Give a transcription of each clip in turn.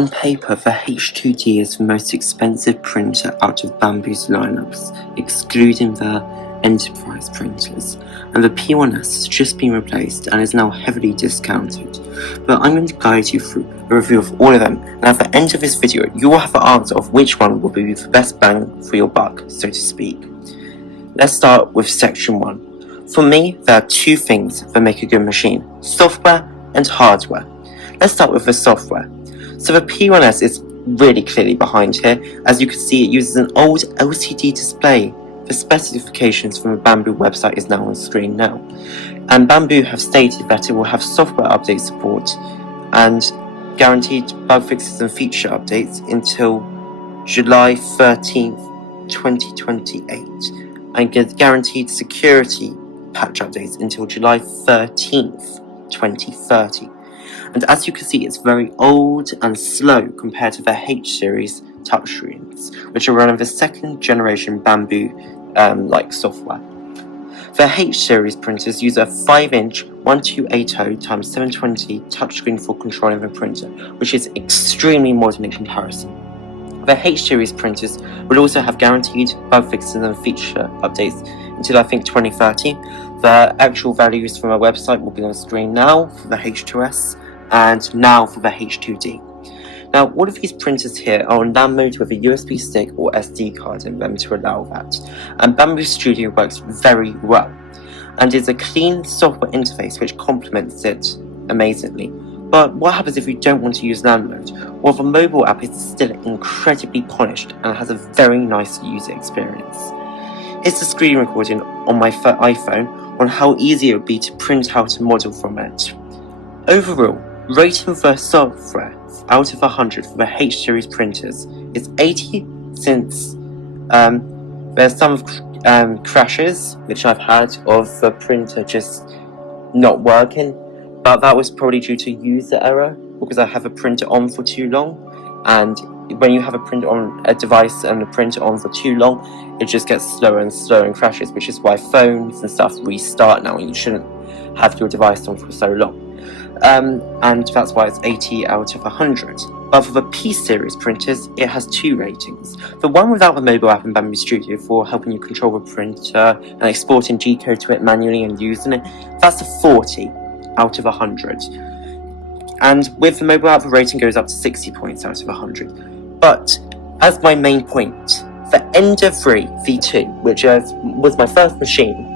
On paper, the H2D is the most expensive printer out of Bambu's lineups, excluding the enterprise printers, and the P1S has just been replaced and is now heavily discounted. But I'm going to guide you through a review of all of them, and at the end of this video you will have the answer of which one will be the best bang for your buck, so to speak. Let's start with section 1. For me, there are two things that make a good machine: software and hardware. Let's start with the software. So the P1S is really clearly behind here. As you can see, it uses an old LCD display. The specifications from the Bambu website is now on screen now. And Bambu have stated that it will have software update support and guaranteed bug fixes and feature updates until July 13th, 2028. And guaranteed security patch updates until July 13th, 2030. And as you can see, it's very old and slow compared to the H series touchscreens, which are running the second generation Bambu software. The H series printers use a 5-inch 1280x720 touchscreen for controlling the printer, which is extremely modern in comparison. The H series printers will also have guaranteed bug fixes and feature updates until I think 2030. The actual values from our website will be on screen now for the H2S and now for the H2D. Now, all of these printers here are on LAN mode with a USB stick or SD card in them to allow that. And Bambu Studio works very well and is a clean software interface which complements it amazingly. But what happens if you don't want to use LAN mode? Well, the mobile app is still incredibly polished and has a very nice user experience. It's a screen recording on my iPhone on how easy it would be to print out a model from it. Overall, rating for software out of 100 for the H series printers is 80, since there's some crashes which I've had of the printer just not working, but that was probably due to user error because I have a printer on for too long, and when you have a printer on a device and a printer on for too long, it just gets slower and slower and crashes, which is why phones and stuff restart now and you shouldn't have your device on for so long. And that's why it's 80 out of 100. But for the P series printers, it has 2 ratings. The one without the mobile app in Bambu Studio for helping you control the printer and exporting G-code to it manually and using it, that's a 40 out of 100. And with the mobile app, the rating goes up to 60 points out of 100. But as my main point, the Ender 3 V2, which was my first machine,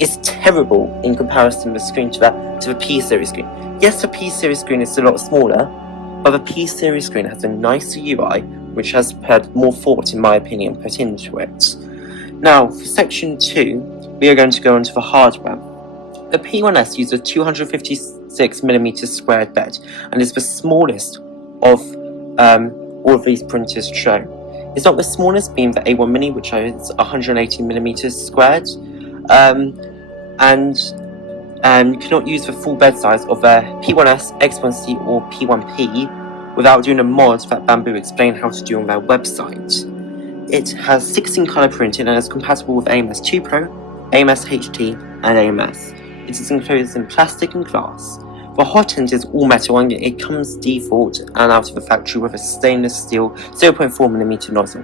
is terrible in comparison to the screen to the P series screen. Yes, the P series screen is a lot smaller, but the P series screen has a nicer UI, which has had more thought, in my opinion, put into it. Now, for section 2, we are going to go into the hardware. The P1S uses a 256mm squared bed and is the smallest of all of these printers shown. It's not the smallest, being the A1 Mini, which is 180mm squared. And you cannot use the full bed size of the P1S, X1C or P1P without doing a mod that Bambu explain how to do on their website. It has 16 color printing and is compatible with AMS 2 Pro, AMS HD and AMS. It is enclosed in plastic and glass. The hot end is all metal and it comes default and out of the factory with a stainless steel 0.4mm nozzle.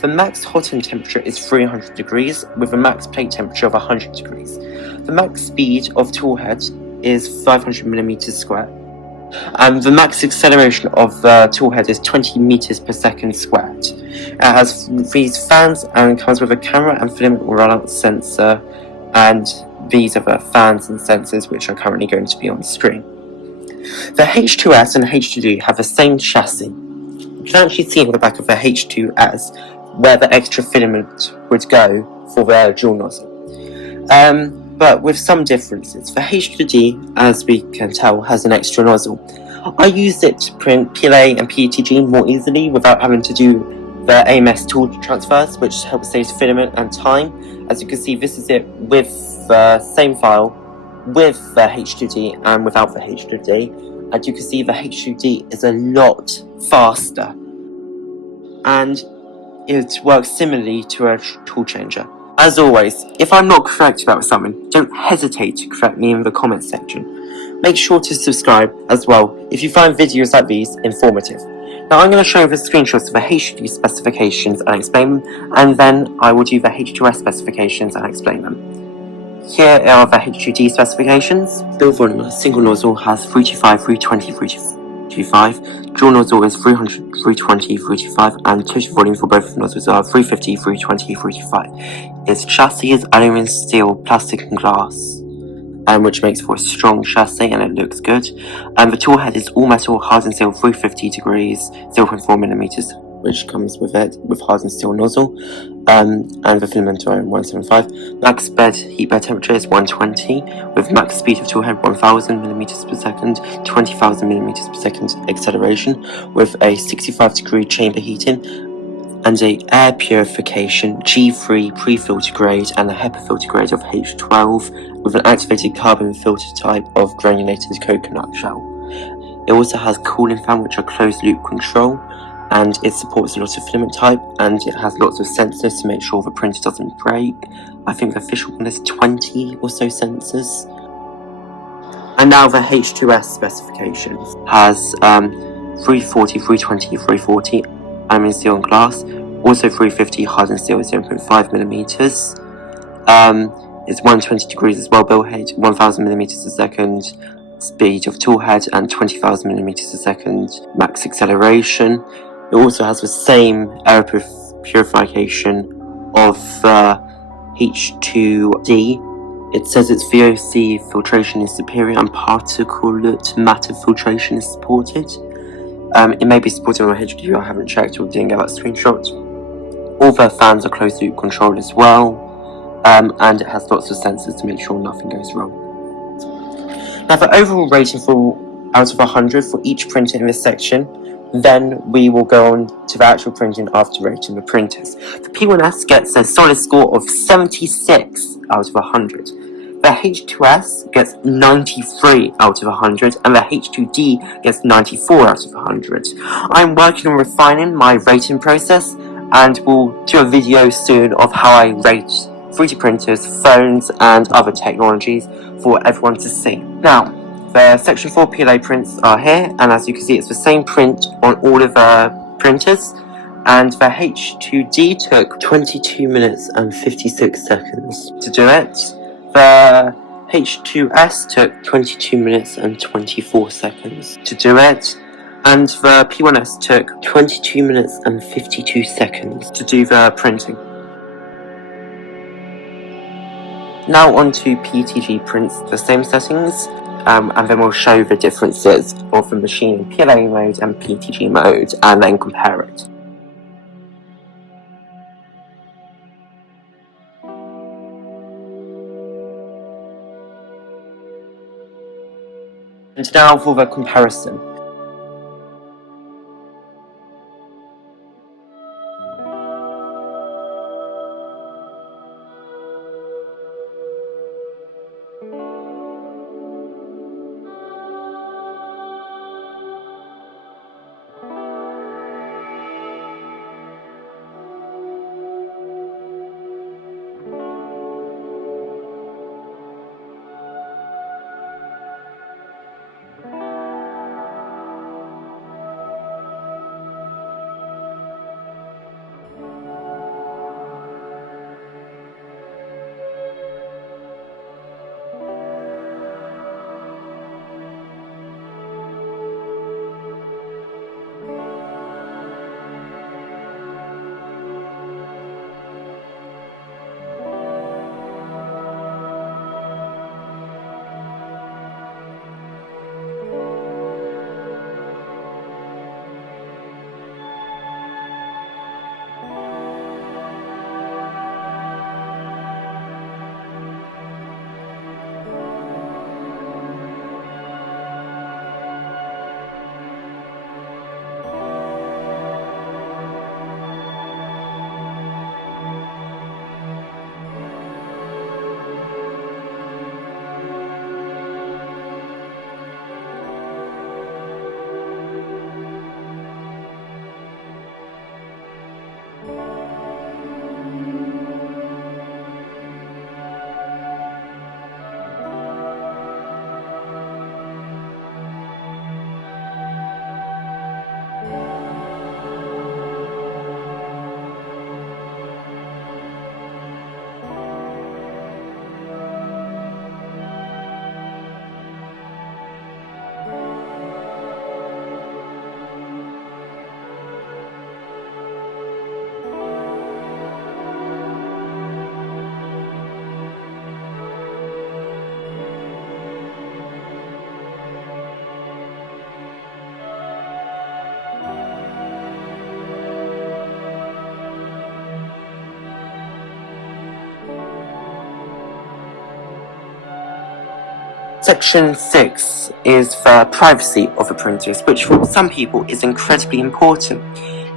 The max hot end temperature is 300 degrees with a max plate temperature of 100 degrees. The max speed of toolhead is 500mm squared. And the max acceleration of the toolhead is 20 meters per second squared. It has these fans and comes with a camera and filament rollout sensor, and these are the fans and sensors which are currently going to be on screen. The H2S and H2D have the same chassis. You can actually see on the back of the H2S where the extra filament would go for the dual nozzle. But with some differences. The H2D, as we can tell, has an extra nozzle. I used it to print PLA and PETG more easily without having to do the AMS tool transfers, which helps save filament and time. As you can see, this is it with the same file with the H2D and without the H2D. And you can see the H2D is a lot faster, and it works similarly to a tool changer. As always, if I'm not correct about something, don't hesitate to correct me in the comments section. make sure to subscribe as well if you find videos like these informative. Now I'm going to show you the screenshots of the H2D specifications and explain them, and then I will do the H2S specifications and explain them. Here are the H2D specifications. Build volume: single nozzle has 325, 320, 325. Dual nozzle is 300, 320, 325, and total volume for both nozzles are 350, 320, 325. Its chassis is aluminium, steel, plastic, and glass, which makes for a strong chassis and it looks good. The tool head is all metal, hardened steel, 350 degrees, 0.4 millimeters, which comes with it, with hardened steel nozzle. And the filament are 175. Max heat bed temperature is 120, with max speed of tool head 1000 millimeters per second, 20,000 millimeters per second acceleration, with a 65-degree chamber heating, and a air purification G3 pre-filter grade and a HEPA filter grade of H12 with an activated carbon filter type of granulated coconut shell. It also has cooling fan, which are closed loop control, and it supports a lot of filament type, and it has lots of sensors to make sure the printer doesn't break. I think the official one is 20 or so sensors. And now the H2S specifications has 340, 320, 340 aluminium, steel, and glass. Also 350 hardened steel, 0.5 millimeters. It's 120 degrees as well. Build height 1000 millimeters a second. Speed of tool head and 20,000 millimeters a second. Max acceleration. It also has the same air purification of H2D. It says its VOC filtration is superior and particulate matter filtration is supported. It may be supported on H2D, I haven't checked or didn't get that screenshot. All the fans are closed loop controlled as well, and it has lots of sensors to make sure nothing goes wrong. Now the overall rating out of 100 for each printer in this section, then we will go on to the actual printing after rating the printers. The P1S gets a solid score of 76 out of 100. The H2S gets 93 out of 100, and the H2D gets 94 out of 100. I'm working on refining my rating process, and we'll do a video soon of how I rate 3D printers, phones, and other technologies for everyone to see. Now, the Section 4 PLA prints are here, and as you can see, it's the same print on all of the printers. And the H2D took 22 minutes and 56 seconds to do it. The H2S took 22 minutes and 24 seconds to do it. And the P1S took 22 minutes and 52 seconds to do the printing. Now on to PETG prints, the same settings, and then we'll show the differences of the machine in PLA mode and PETG mode, and then compare it. And now for the comparison. Section 6 is the privacy of the printers, which for some people is incredibly important.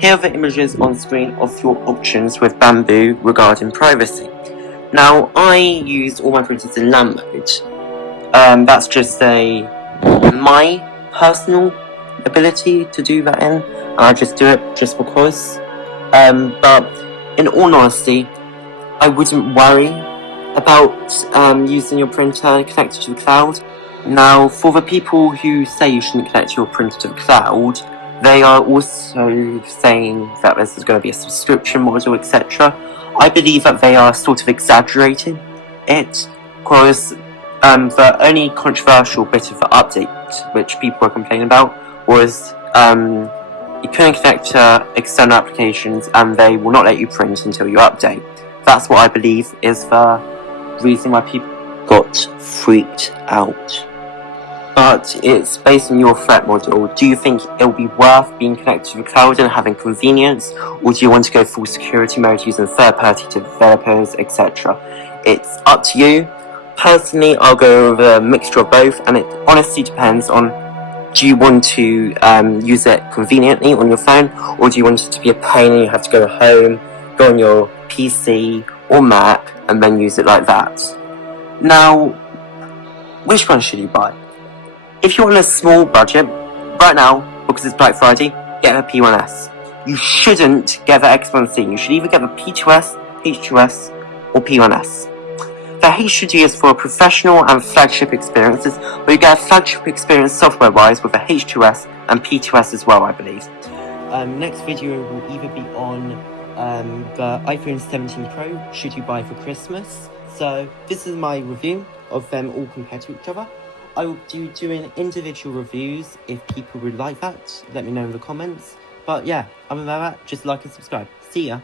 Here are the images on screen of your options with Bambu regarding privacy. Now, I use all my printers in LAN mode. That's just my personal ability to do that in, and I just do it just because. But in all honesty, I wouldn't worry about using your printer connected to the cloud. Now, for the people who say you shouldn't connect your printer to the cloud, they are also saying that this is going to be a subscription model, etc. I believe that they are sort of exaggerating it, because the only controversial bit of the update which people were complaining about was you couldn't connect to external applications and they will not let you print until you update. That's what I believe is the reason why people got freaked out. But it's based on your threat model. Do you think it'll be worth being connected to the cloud and having convenience, or do you want to go full security mode using third-party developers, etc.? It's up to you. Personally, I'll go with a mixture of both, and it honestly depends on, do you want to use it conveniently on your phone, or do you want it to be a pain and you have to go home, go on your PC or Mac, and then use it like that? Now, which one should you buy? If you're on a small budget, right now, because it's Black Friday, get a P1S. You shouldn't get the X1C. You should either get the P2S, H2S, or P1S. The H2D is for professional and flagship experiences, but you get a flagship experience software-wise with the H2S and P2S as well, I believe. Next video will either be on the iPhone 17 Pro, should you buy for Christmas. So this is my review of them all compared to each other. I will be doing individual reviews if people would like that. Let me know in the comments. But yeah, other than that, just like and subscribe. See ya.